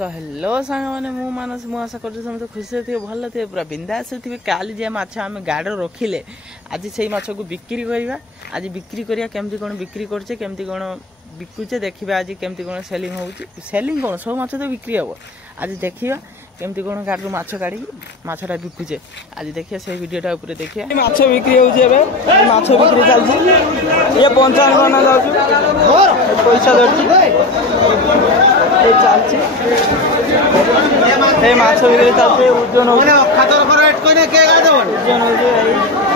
So hello सांग मैंने मु मानस मु आशा कर समस्त खुशी थे भल थे पूरा बिंदास थे काली जे माछ आम गाड़ रखिले आज से माछ को बिक्री करवा आज बिक्री करिया केमती कोन बिक्री करछे केमती कोन बिकुचे देखिबा आज केमती कोन सेलिंग होउची सेलिंग कोन सब माछ तो बिक्री हबो आज देखिबा केमती कोन गाड़ माछ काढी माछटा बिकुचे आज देखिया से वीडियोटा ऊपर देखिया माछ बिक्री होउची एबे माछ बिक्री चलची ये 55 ना जाउची पैसा दरची ए चलची ए माछ बिक्री चलची ओजन होउची खातर पर रेट कोने के गा देबो ओजन होउची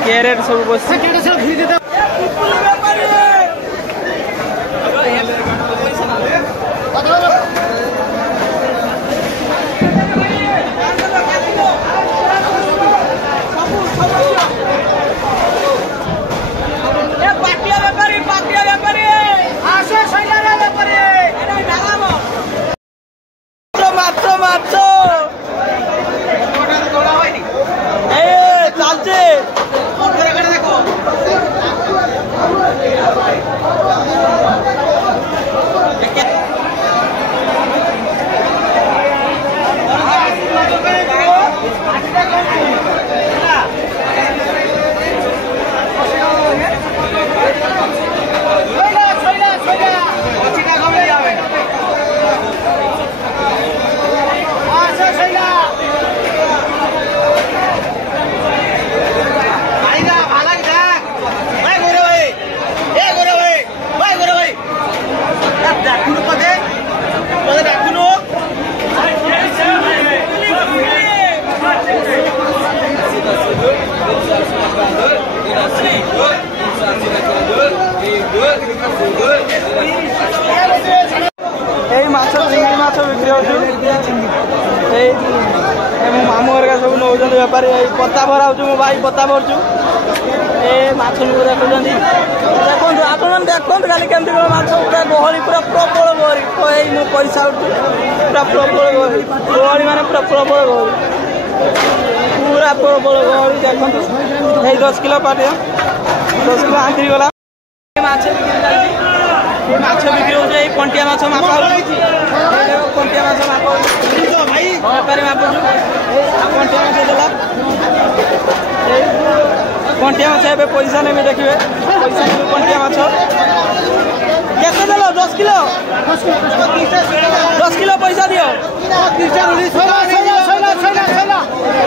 कैरेट सब बस केडे सब फ्री दे मामू घर सब नौ बेपारी पत्ता भरा मो भाई पत्ता भरचु ए माछ देखुं देखो आप देखो खाली केमती माछ पूरा गहली पूरा प्रबल गहली मो पैसा उठू पूरा प्रबल गहली माने पूरा प्रबल गहली पूरा प्रबल गहली देखो ये 10 किलो पाटिया 10 किलो आंतरी गला माछ बिक्री हो कंटिया माछ मापा कंटिया माछ मापा बेपारी मापुचु कंटिया माछ देला कंटिया माछ ए पैसा नेबे देखिए पैसा नेबे कंटिया माछ केते देलो 10 किलो 10 किलो पैसा दियो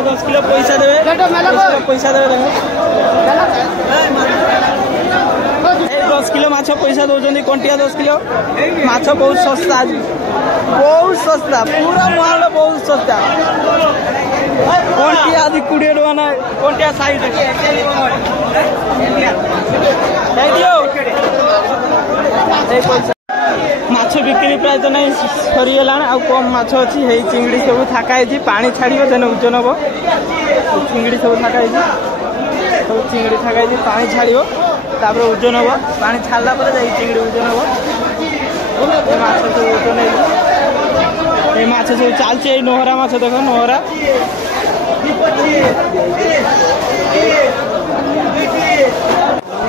10 किलो पैसा देबे पैसा देबे 10 किलो माछ पैसा दौरान कंटिया 10 किलो माछ बहुत सस्ता आज बहुत सस्ता पूरा माल बहुत सस्ता कंटिया आदि 20 टका ना कंटिया साइज माछ बिक्री प्राय तो नहीं सरीगला आ कम माछ अच्छी है चिंगड़ी सब थाकाई पानी छाड़ देने ओजन हम चिंगड़ी सब थाकाई सब चिंगड़ी थाकाई पानी छाड़ तापर ओजन हम पानी छाड़ा पर चिंगड़ी ओजन हम माछ सब ओजन ये माछ सब चलती नहरा माछ देख नहरा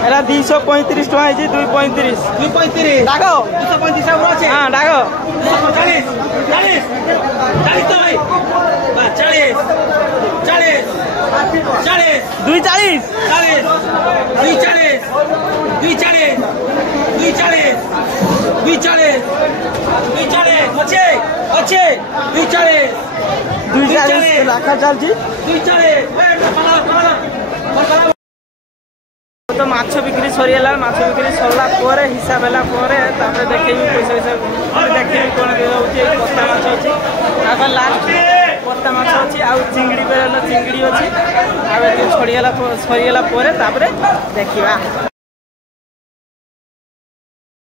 एरा 235 टका है 235 डाको 235 हां डाको 40 40 तो भाई 40 40 40 240 अच्छे 240 लाखा चलती तो माछ बिक्री सरीगला माछ बिक्री सरला हिसाब है देखे पैसा देखे कौन पत्ता माछ अच्छी लास्ट पत्ता माछ अच्छी आउ चिंगड़ी चिंगड़ी अच्छी छड़ीगला सरीगला देखा।